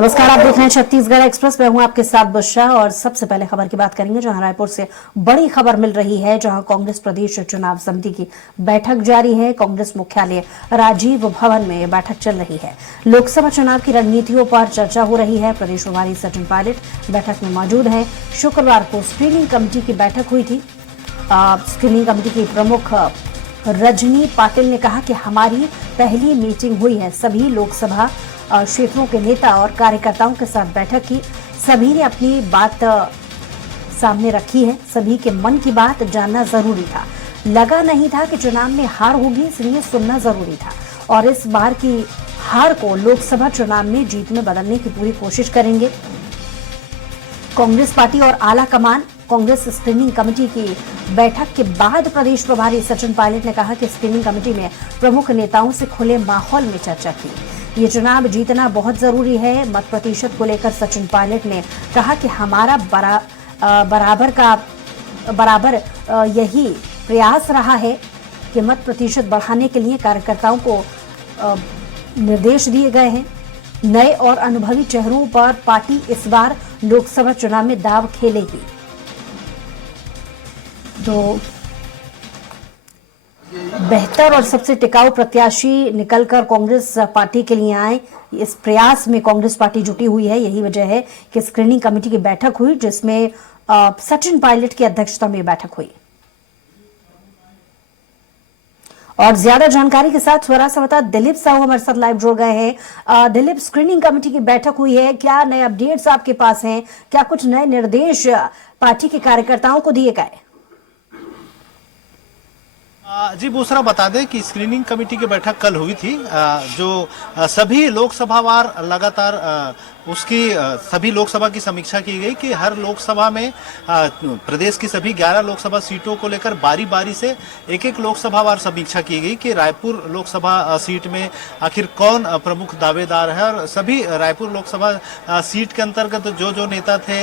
नमस्कार, आप देख रहे हैं छत्तीसगढ़ एक्सप्रेस। मैं हूं आपके साथ बुशरा और सबसे पहले खबर की बात करेंगे जहां रायपुर से बड़ी खबर मिल रही है, जहां कांग्रेस प्रदेश चुनाव समिति की बैठक जारी है। कांग्रेस मुख्यालय राजीव भवन में यह बैठक चल रही है। लोकसभा चुनाव की रणनीतियों पर चर्चा हो रही है। प्रदेश प्रभारी सचिन पायलट बैठक में मौजूद है। शुक्रवार को स्क्रीनिंग कमेटी की बैठक हुई थी। स्क्रीनिंग कमेटी की प्रमुख रजनी पाटिल ने कहा कि हमारी पहली मीटिंग हुई है। सभी लोकसभा क्षेत्रों के नेता और कार्यकर्ताओं के साथ बैठक की। सभी ने अपनी बात सामने रखी है। सभी के मन की बात जानना जरूरी था। लगा नहीं था कि चुनाव में हार होगी, इसलिए सुनना जरूरी था और इस बार की हार को लोकसभा चुनाव में जीत में बदलने की पूरी कोशिश करेंगे। कांग्रेस पार्टी और आला कमान कांग्रेस स्क्रीनिंग कमेटी की बैठक के बाद प्रदेश प्रभारी सचिन पायलट ने कहा कि स्क्रीनिंग कमेटी में प्रमुख नेताओं से खुले माहौल में चर्चा की। ये चुनाव जीतना बहुत जरूरी है। मत प्रतिशत को लेकर सचिन पायलट ने कहा कि हमारा बराबर यही प्रयास रहा है कि मत प्रतिशत बढ़ाने के लिए कार्यकर्ताओं को निर्देश दिए गए हैं। नए और अनुभवी चेहरों पर पार्टी इस बार लोकसभा चुनाव में दाव खेलेगी। तो बेहतर और सबसे टिकाऊ प्रत्याशी निकलकर कांग्रेस पार्टी के लिए आए, इस प्रयास में कांग्रेस पार्टी जुटी हुई है। यही वजह है कि स्क्रीनिंग कमेटी की बैठक हुई, जिसमें सचिन पायलट की अध्यक्षता में बैठक हुई। और ज्यादा जानकारी के साथ स्वरा संवाददाता दिलीप साहू हमारे साथ लाइव जुड़ गए हैं। दिलीप, स्क्रीनिंग कमेटी की बैठक हुई है, क्या नए अपडेट्स आपके पास हैं? क्या कुछ नए निर्देश पार्टी के कार्यकर्ताओं को दिए गए? जी बुशरा, बता दें कि स्क्रीनिंग कमेटी की बैठक कल हुई थी, जो सभी लोकसभावार लगातार उसकी सभी लोकसभा की समीक्षा की गई कि हर लोकसभा में प्रदेश की सभी 11 लोकसभा सीटों को लेकर बारी बारी से एक एक लोकसभावार समीक्षा की गई कि रायपुर लोकसभा सीट में आखिर कौन प्रमुख दावेदार है। और सभी रायपुर लोकसभा सीट के अंतर्गत जो जो नेता थे,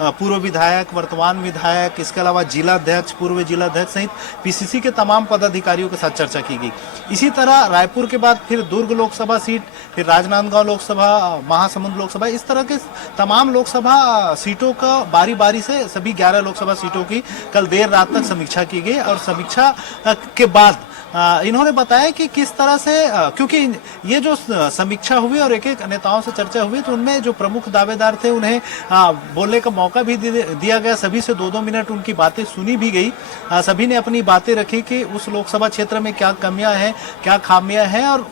पूर्व विधायक, वर्तमान विधायक, इसके अलावा जिला अध्यक्ष, पूर्व जिला अध्यक्ष सहित पीसीसी के तमाम पदाधिकारियों के साथ चर्चा की गई। इसी तरह रायपुर के बाद फिर दुर्ग लोकसभा सीट, फिर राजनांदगांव लोकसभा, महासमुंद लोकसभा, इस तरह के तमाम लोकसभा सीटों का बारी बारी से सभी 11 लोकसभा सीटों की कल देर रात तक समीक्षा की गई। और समीक्षा के बाद इन्होंने बताया कि किस तरह से, क्योंकि ये जो समीक्षा हुई और एक एक नेताओं से चर्चा हुई, तो उनमें जो प्रमुख दावेदार थे उन्हें बोलने का मौका भी दिया गया। सभी से 2-2 मिनट उनकी बातें सुनी भी गई। सभी ने अपनी बातें रखी कि उस लोकसभा क्षेत्र में क्या कमियां हैं, क्या खामियां हैं और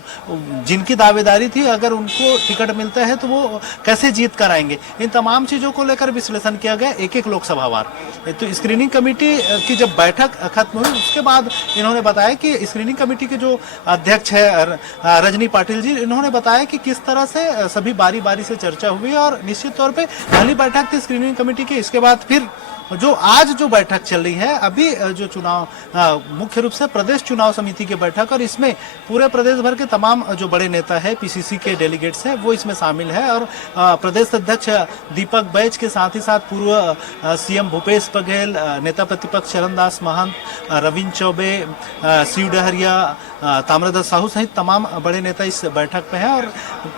जिनकी दावेदारी थी अगर उनको टिकट मिलता है तो वो कैसे जीत कर आएंगे। इन तमाम चीजों को लेकर विश्लेषण किया गया एक एक लोकसभावार। तो स्क्रीनिंग कमेटी की जब बैठक खत्म हुई उसके बाद इन्होंने बताया कि स्क्रीनिंग कमेटी के जो अध्यक्ष है रजनी पाटिल जी, इन्होंने बताया कि किस तरह से सभी बारी बारी से चर्चा हुई और निश्चित तौर पे पहली बैठक थी स्क्रीनिंग कमेटी की। इसके बाद फिर जो आज जो बैठक चल रही है, अभी जो चुनाव मुख्य रूप से प्रदेश चुनाव समिति की बैठक, और इसमें पूरे प्रदेश भर के तमाम जो बड़े नेता है, पीसीसी के डेलीगेट्स हैं, वो इसमें शामिल है। और प्रदेश अध्यक्ष दीपक बैज के साथ ही साथ पूर्व सीएम भूपेश बघेल, नेता प्रतिपक्ष चरणदास महंत, रविंद्र चौबे, शिव डहरिया, ताम्रध्वज साहू सहित तमाम बड़े नेता इस बैठक में है। और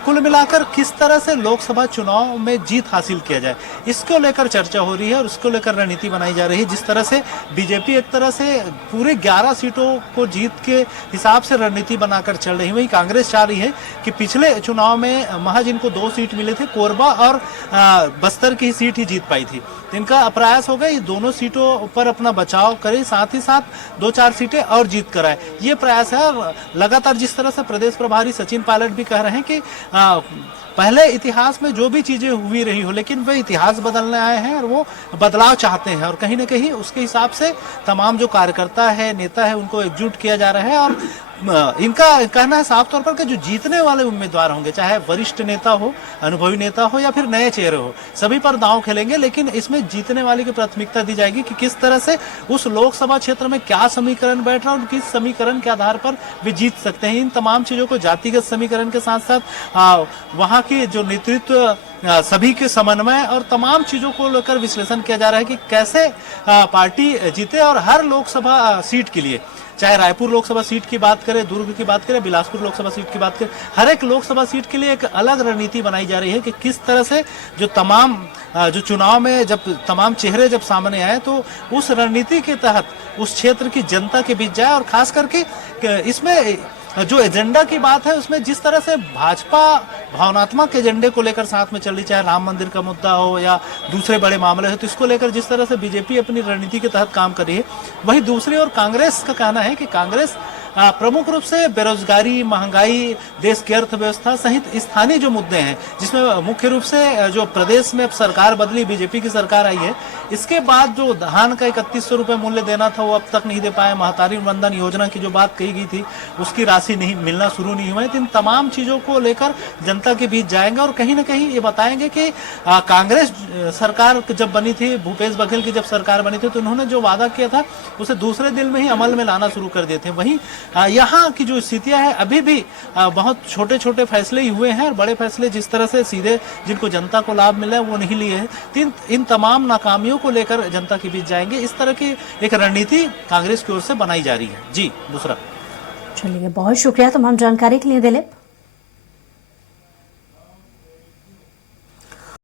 कुल मिलाकर किस तरह से लोकसभा चुनाव में जीत हासिल किया जाए, इसको लेकर चर्चा हो रही है और उसको लेकर रणनीति बनाई जा रही है। जिस तरह से बीजेपी एक तरह से पूरे 11 सीटों को जीत के हिसाब से रणनीति बनाकर चल रही है, वहीं कांग्रेस चाह रही है कि पिछले चुनाव में महज इनको 2 सीट मिले थे, कोरबा और बस्तर की सीट ही जीत पाई थी। इनका प्रयास होगा ये दोनों सीटों पर अपना बचाव करे, साथ ही साथ 2-4 सीटें और जीत कराए, ये प्रयास है। लगातार जिस तरह से प्रदेश प्रभारी सचिन पायलट भी कह रहे हैं कि पहले इतिहास में जो भी चीजें हुई रही हो, लेकिन वे इतिहास बदलने आए हैं और वो बदलाव चाहते हैं और कहीं ना कहीं उसके हिसाब से तमाम जो कार्यकर्ता है, नेता है, उनको एकजुट किया जा रहा है। और इनका कहना है साफ तौर पर कि जो जीतने वाले उम्मीदवार होंगे, चाहे वरिष्ठ नेता हो, अनुभवी नेता हो या फिर नए चेहरे हो, सभी पर दांव खेलेंगे, लेकिन इसमें जीतने वाले की प्राथमिकता दी जाएगी कि किस तरह से उस लोकसभा क्षेत्र में क्या समीकरण बैठ रहा है और किस समीकरण के आधार पर वे जीत सकते हैं। इन तमाम चीजों को जातिगत समीकरण के साथ साथ वहां की जो नेतृत्व, सभी के समन्वय और तमाम चीजों को लेकर विश्लेषण किया जा रहा है कि कैसे पार्टी जीते और हर लोकसभा सीट के लिए चाहे रायपुर लोकसभा सीट की बात करें, दुर्ग की बात करें, बिलासपुर लोकसभा सीट की बात करें, हर एक लोकसभा सीट के लिए एक अलग रणनीति बनाई जा रही है कि किस तरह से जो चुनाव में जब तमाम चेहरे जब सामने आए तो उस रणनीति के तहत उस क्षेत्र की जनता के बीच जाए। और खास करके इसमें जो एजेंडा की बात है उसमें जिस तरह से भाजपा भावनात्मक एजेंडे को लेकर साथ में चल रही, चाहे राम मंदिर का मुद्दा हो या दूसरे बड़े मामले हो, तो इसको लेकर जिस तरह से बीजेपी अपनी रणनीति के तहत काम कर रही है, वहीं दूसरी ओर कांग्रेस का कहना है कि कांग्रेस प्रमुख रूप से बेरोजगारी, महंगाई, देश की अर्थव्यवस्था सहित स्थानीय जो मुद्दे हैं, जिसमें मुख्य रूप से जो प्रदेश में सरकार बदली, बीजेपी की सरकार आई है, इसके बाद जो धान का 3100 रुपए मूल्य देना था वो अब तक नहीं दे पाए। महतारी वंदन योजना की जो बात कही गई थी उसकी राशि नहीं मिलना शुरू नहीं हुआ है। तो इन तमाम चीजों को लेकर जनता के बीच जाएंगे और कहीं ना कहीं ये बताएंगे कि कांग्रेस सरकार जब बनी थी, भूपेश बघेल की जब सरकार बनी थी, तो उन्होंने जो वादा किया था उसे दूसरे दिन में ही अमल में लाना शुरू कर दिए थे। वहीं यहाँ की जो स्थितियां है अभी भी बहुत छोटे छोटे फैसले ही हुए हैं और बड़े फैसले जिस तरह से सीधे जिनको जनता को लाभ मिला है वो नहीं लिए हैं। इन तमाम नाकामियों को लेकर जनता के बीच जाएंगे। इस तरह की एक रणनीति कांग्रेस की ओर से बनाई जा रही है। जी दूसरा, चलिए बहुत शुक्रिया तमाम जानकारी के लिए दिलीप।